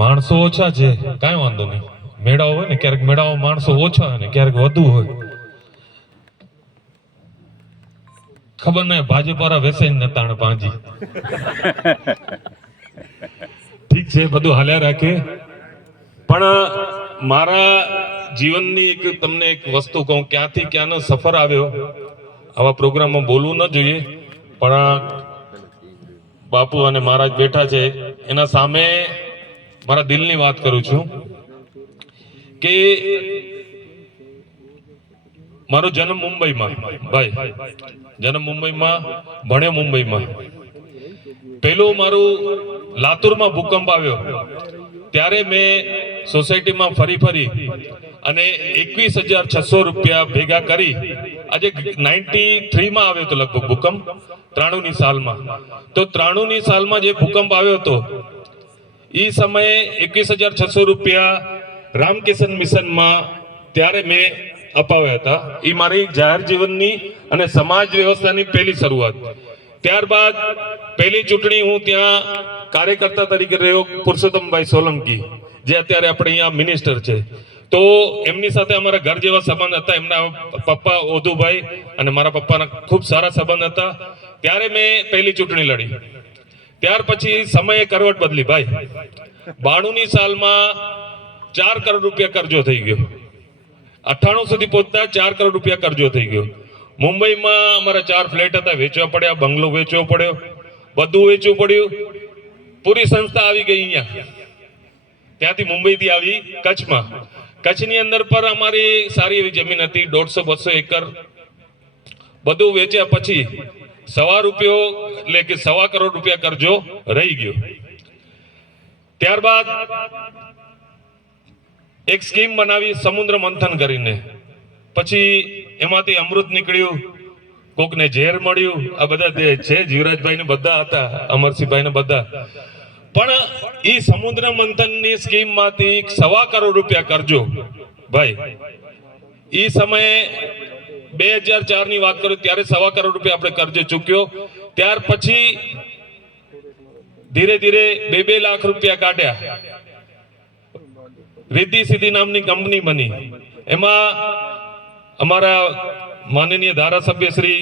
માણસો ઓછા છે કાંઈ વાંધો નહીં, મેળાઓ હોય ને ક્યારેક મેળાઓ માણસો ઓછા ને ક્યારેક વધુ હોય. ખબર નહીં ભાજપ વાળા વેસે નતાણ પાંજી. ઠીક છે, બધું હાલ્યા રાખે. પણ મારા જીવનની એક તમને એક વસ્તુ કહું, ક્યાંથી ક્યાંનો સફર આવ્યો. આવા પ્રોગ્રામમાં બોલવું ન જોઈએ, પણ બાપુ અને મહારાજ બેઠા છે એના સામે મારા દિલની વાત કરું છું કે મારો જન્મ મુંબઈમાં, ભાઈ જન્મ મુંબઈમાં, ભણ્યો મુંબઈમાં. પેલું મારું લાતુરમાં ભૂકંપ આવ્યો ત્યારે મેં સોસાયટીમાં ફરી અને 21,600 રૂપિયા ભેગા કરી. આજે 93 માં આવ્યો હતો લગભગ ભૂકંપ, 93ની સાલમાં. તો 93ની સાલમાં જે ભૂકંપ આવ્યો હતો એ સમયે 21,600 રૂપિયા રામકિશન મિશનમાં ત્યારે મેં અપાવ્યા હતા. એ મારી જાહેર જીવનની અને સમાજ વ્યવસ્થાની પહેલી શરૂઆત. ત્યારબાદ પહેલી ચૂંટણી હું ત્યાં કાર્યકર્તા તરીકે રહ્યો, પુરુષોત્તમભાઈ સોલંકી, જે અત્યારે આપણે અહીંયા મિનિસ્ટર છે. તો એમની સાથે અમારા ઘર જેવા સંબંધ હતા. એમના પપ્પા ઓધુભાઈ અને મારા પપ્પાના ખૂબ સારા સંબંધ હતા. ત્યારે મેં પહેલી ચૂંટણી લડી. ત્યાર પછી સમયે કરવટ બદલી ભાઈ. 92ની સાલમાં 4 કરોડ રૂપિયા કરજો થઈ ગયો. 98 સુધી પહોંચતા 4 કરોડ રૂપિયા કરજો થઈ ગયો. મુંબઈમાં અમારા 4 ફ્લેટ હતા, વેચવા પડ્યા, બંગલો વેચવો પડ્યો, બધું વેચવું પડ્યું. પૂરી સંસ્થા આવી ગઈ અહીંયા, ત્યાંથી મુંબઈથી આવી કચ્છમાં. કચ્છની અંદર પર અમારી સારી એવી જમીન હતી, 150-200 એકર. બધું વેચ્યા પછી ₹1.25 કરોડ રૂપિયા કરજો રહી ગયો. ત્યારબાદ એક સ્કીમ બનાવી સમુદ્ર મંથન કરીને, પછી એમાંથી અમૃત નીકળ્યું, કોકને ઝેર મળ્યું. આ બધા છે, જીવરાજભાઈ ને બધા હતા, અમરસિંહભાઈ ને બધા. પણ એ સમુદ્ર મંથનની સ્કીમ માંથી ₹1.25 કરોડ રૂપિયા કરજો ભાઈ. એ સમયે 2004ની વાત કરું ત્યારે ₹1.25 કરોડ રૂપિયા આપણે કરજો ચૂક્યો. ત્યાર પછી ધીરે ધીરે 2 લાખ રૂપિયા કાઢ્યા. રિદ્ધિ સિદ્ધિ નામની કંપની બની. એમાં અમારા માનનીય ધારાસભ્ય શ્રી